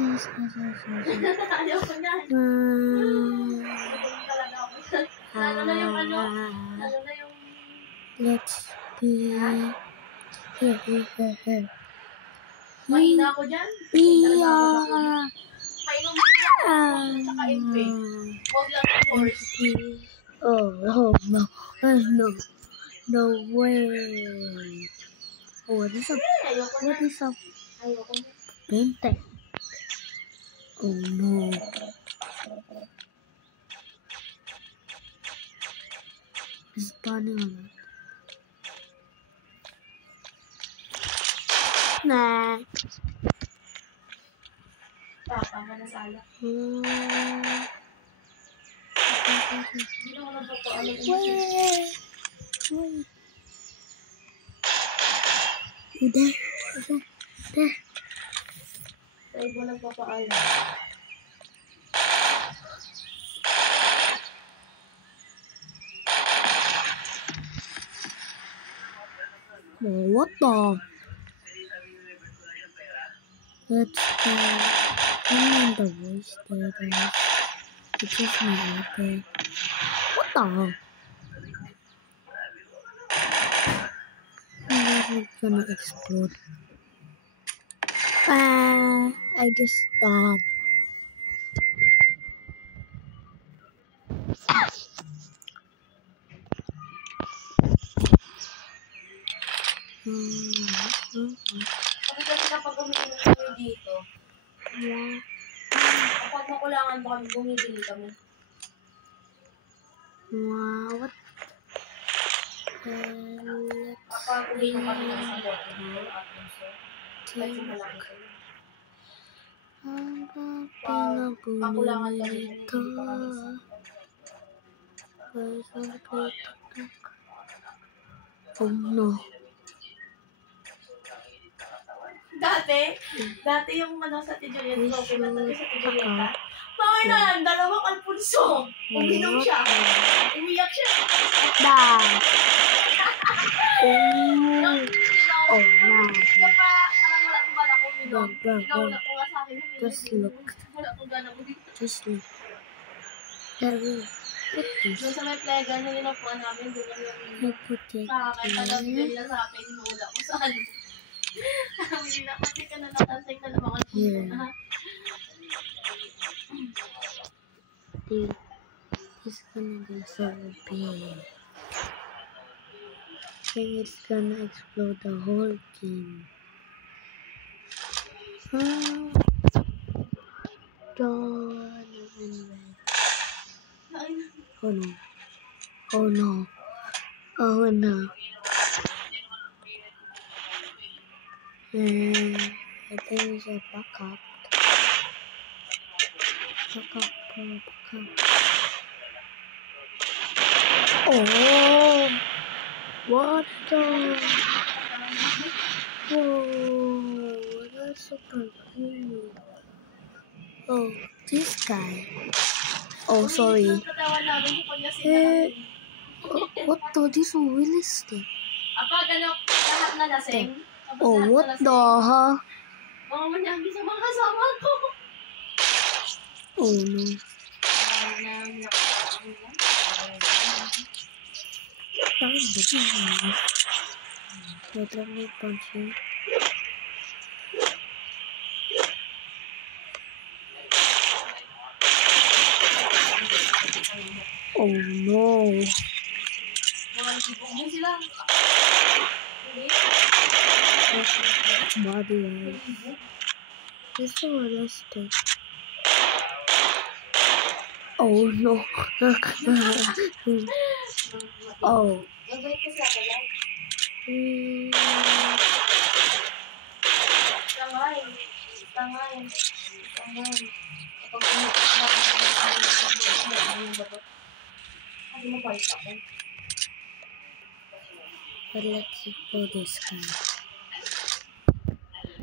Ayaw ko niyan. Talaga ako. Lalo na yung ano. Lalo na yung... Let's be here. Mahina ako dyan. Painom mo lang. Tsaka MP. Huwag lang yung horse. Oh, no way. Oh, what is up? Ayoko na. Painted. Oh no. It's burning on it. Nah. Tama na sala. Hindi na ko nagpapaalam. Wait. There. Sa iba nagpapaalam. Oh, what the? Let's go. I'm in the voice there, guys. It's just my auto. What the? It's gonna explode. I just died. Kasi kapag umiinom kami dito, kapag makulangan mo kami, bumibili kami. What? Kapag umiinom kami ng sabot, kasi malaki kayo. Pakulangan kami, bumibili kami sa Oh no. Dati yung ano sa Tijuliet, pinatali sa Tijuliet. Pangalan, dalawang Alfonso. Uminom siya. Umiyak siya. Oh no. Just look. Doon sa may plegan na nilapuan namin, doon yung kakakanta nila sa akin, hinula ko saan. Hindi na kasi ka na natasig na naman ako. It's gonna be so big. I think it's gonna explode the whole game. Oh no. I think we should back up. Oh, what the? Whoa, that's super cool. Oh, this guy. Oh, sorry. What the? This is realistic. Lahat na lasing. Oh, what the? Huh? Mga manyagi sa mga kasama ko. Oh no. Let me punch you. Oh no. Body eyes. It's so realistic. Oh no. Oh. But let's go this guy.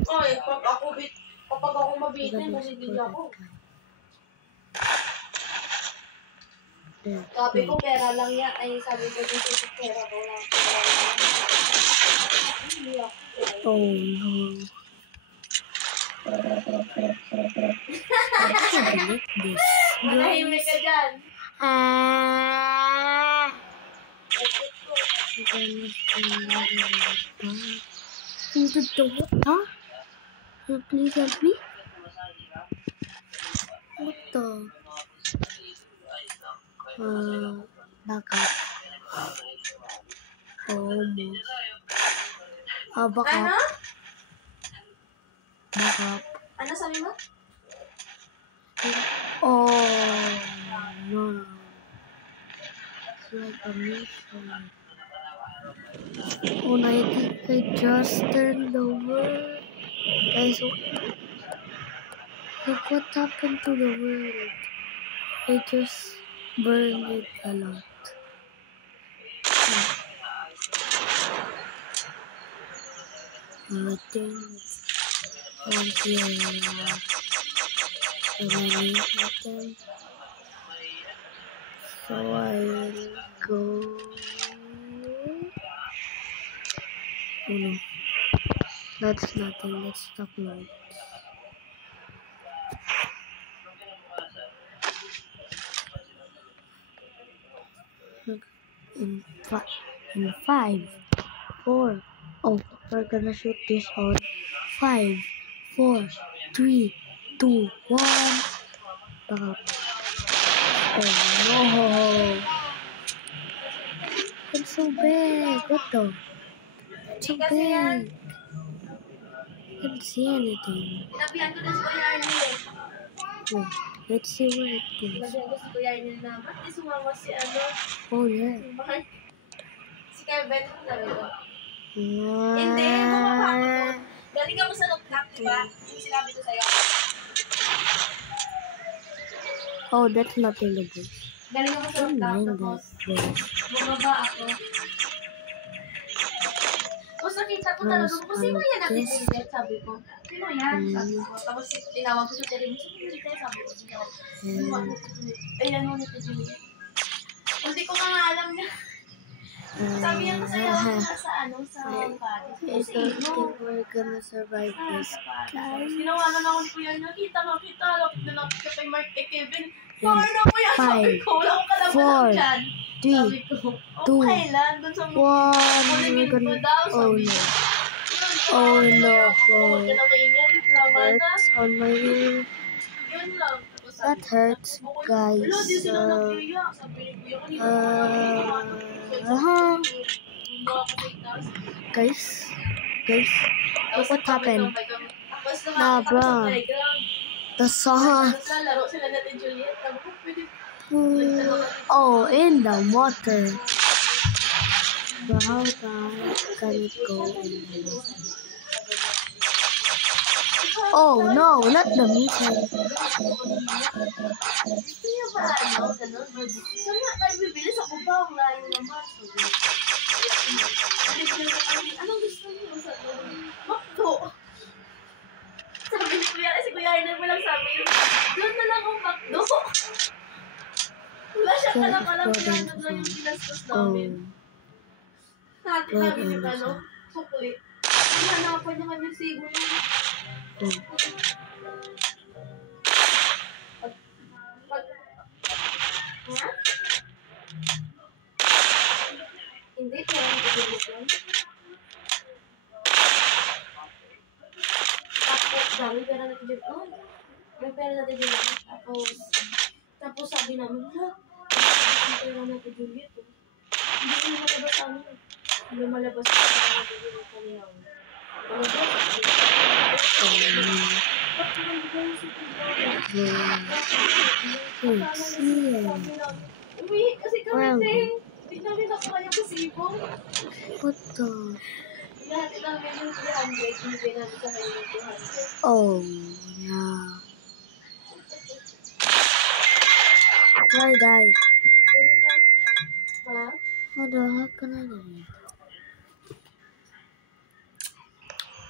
Oy, kapag ako mabitin, bumibili ako. Sabi ko, pera lang yan. Ay, sabi ko, dito pera ko lang. Oh no. Like this. Manahimik ka dyan. Into the water? Please help me. What the? Back up. Almost. Back Ano? up. Back up. Ano sabi mo? Oh no. It's like a mission. Oh, I think I just turned over. Guys, look what happened to the world. I just burned it a lot. I think so many items. So I'll go. Oh no, that's nothing. Let's stop lights. In 5, 4. Oh, we're gonna shoot this on 5, 4, 3, 2, 1. Back up. Oh no! It's so big. What the? It's so big. I can't see anything. Sinabihan ko na si Kuya Arnel eh. Wait, let's see where it goes. Sinabihan ko si Kuya Arnel na, ba't di sumama si ano? Oh yeah. Si Kevin, sabi ko. What? Hindi, bumaba ako doon. Galing ako sa knock-knock, diba? Yung sinabi ko sa'yo. Oh, that's not in the book. Galing ako sa Oh, knock-knock, mine tapos does. bumaba ako. Tapos nakita ko talaga, sino yan natin Juliet? Sabi ko. Sino yan? Sabi ko. Tapos tinawag ko sa television, sino Juliet? Sabi ko. Ayan mo nito Juliet. Hindi ko nga alam niya. Sabi niya kasi ako sa ano, sa Paris. I don't think we're gonna survive this, guys. Tinawanan ako ni Kuya niya, kita. Lapit na lapit ka kay Mark kay Kevin. Paano po yan? Sabi ko, wala akong kalaban dyan. 3, 2, 1. We're gonna. Oh no. Oh no. Hurts on my ear. That hurts, guys. Guys, look what happened. Nah, bro. The song. Oh, in the water. But how can it go in the water? Oh no, not the meter. Anong gusto niyo sa Makdo? Sabi ni Kuya, si Kuya Arnel mo lang sabi, doon na lang ang Makdo. Wala siya kala-kala pinano na yung pinastos namin. Hati namin yung ano, sukli. Hanapan niya kami sigo niya. Ha? Hindi, kaya nagigilip lang. Tapos, dami pera natin dyan. Oh, may pera natin dyan. Tapos sabi namin, ha? May pera natin dyan dito. Hindi ko na matabas sa amin. Hindi malabas sa pera natin dyan kanina. Umihi kasi kami din. Hindi namin nakuha yung kasibo. What the? Lahat namin yung 300. Hindi namin sa kanya yung 200. Oh, yeah. Why die? Ha? How the heck can I die?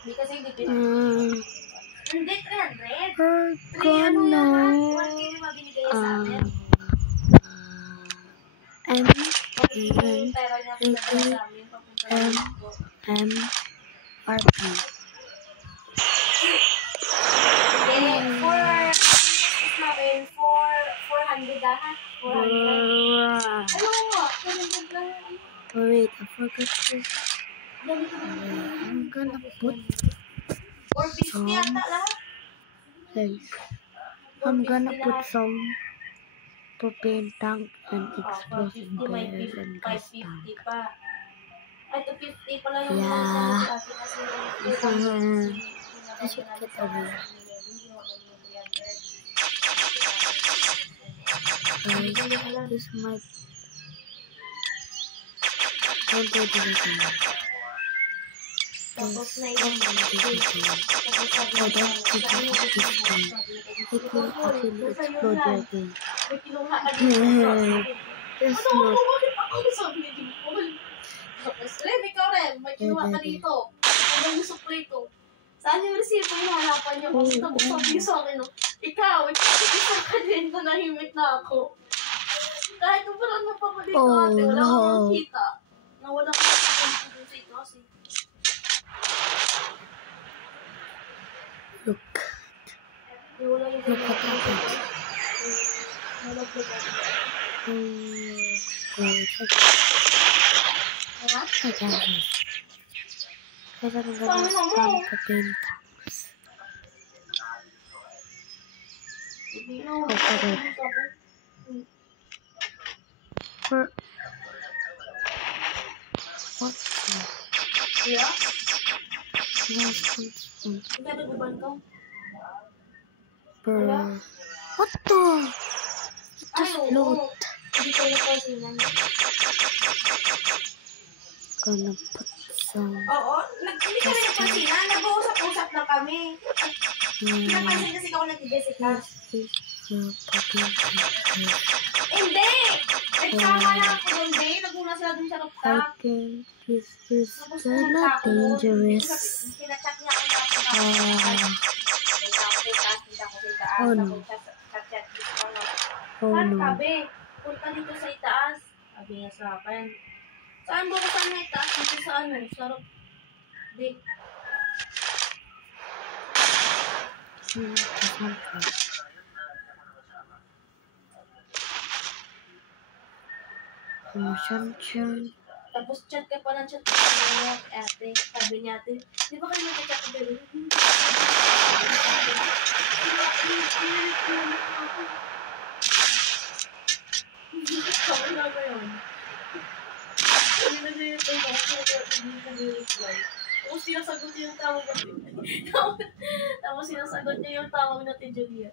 Hindi kasi hindi pinag... Hindi, 300. We're 3 ano gonna... naman? 1K yung mabinigay sa amin. Pero niya pinagay sa amin papunta na dito. MRP. 400 ha? 400. Bruh. Ayaw nga. 400 lang. Wait, I forgot this. Dami ko na. I'm gonna put 450 yata lahat. hey, I'm gonna put some propane tank and explosive 450, may barrel and gas 550 tank. pa. Ay, 250 pala yung Yeah. dati kasi I should get away. Guys, this might don't do this again. Tapos na Don't do this again. Oh, don't do this again. It will actually explode your game. May kinuha ka Just ano, look. bakit ako sabi ni Dimple? Tapos, ikaw rin, may kinuha ka dito. Ano yung suplito? Saan yung resibo yung hanapan niyo? Kasi tapos sabi niyo sa akin, no? Ikaw sa akin din, nanahimik na ako. Kahit kung parang mo pa ko dito, ate, wala akong makita. Nawala ko sa ito kasi. Look. Nawala ko Look what happened. I got this. Because I'm gonna spam propane tanks. For what? Yeah? Yes, Hindi na guban ka? what the? Just loot. Hindi ko na pausinan. Gonna put some. Oo, hindi kami nagpausinan. Nag-uusap-usap na kami. Pinapansin kasi ako nag-visit ka. This is propane tank. Hindi! Nagsama lang ako doon, babe. Nagmuna sila doon sa rooftop. Okay, this is kinda dangerous. Sinachat niya ako na ako. Oh no. Oh Saan no. ka, babe? Punta dito sa itaas. Sabi niya sa akin. Saan ba ko saan na itaas? Dito sa ano? Sa roof. Babe. Sunshine. Tapos chat ka pa ng chat ka niya, ate. Sabi niya, ate, di ba kayo nag-chat ko dito? Sabi na ba yun? Hindi na nilipay ko kasi hindi ko nilipay. Tapos sinasagot niya yung tawag natin. Tapos sinasagot niya yung tawag natin, Julia.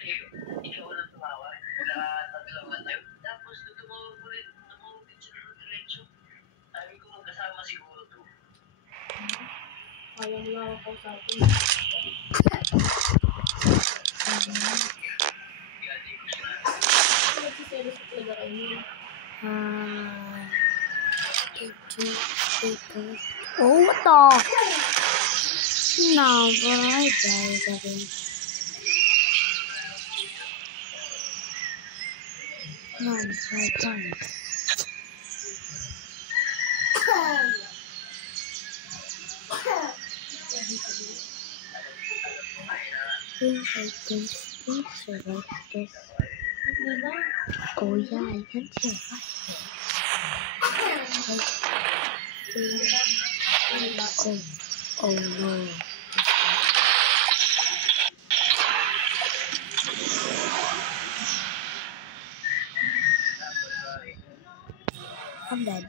Ikaw na tumawa. Tatlawan tayo. Tapos tumawag ulit siya ng diretso. Sabi ko magkasama siguro to. Ayaw mo lang ako sa atin. Nagsiselos ko talaga kayo. Oh, what the? No, but I died again. No, I died. I can still survive this. Oh yeah, I can survive this. Oh no. I'm dead.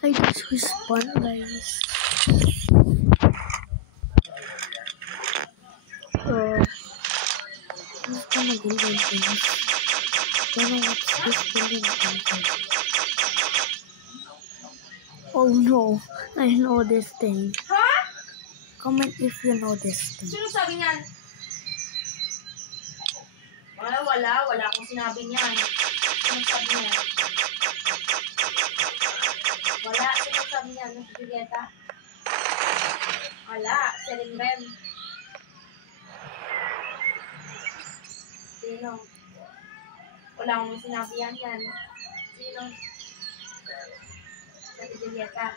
I just respawned, guys. Who's gonna build those things? Don't know what's this building content. Oh no, I know this thing. Ha? Comment if you know this thing. Sino sabi niyan? Wala akong sinabi niyan. Sino sabi niyan? Wala, sino sabi niyan? Si Julieta? Wala, si Rinren. Sino? Wala akong sinabi yan. Sino? Si Julieta.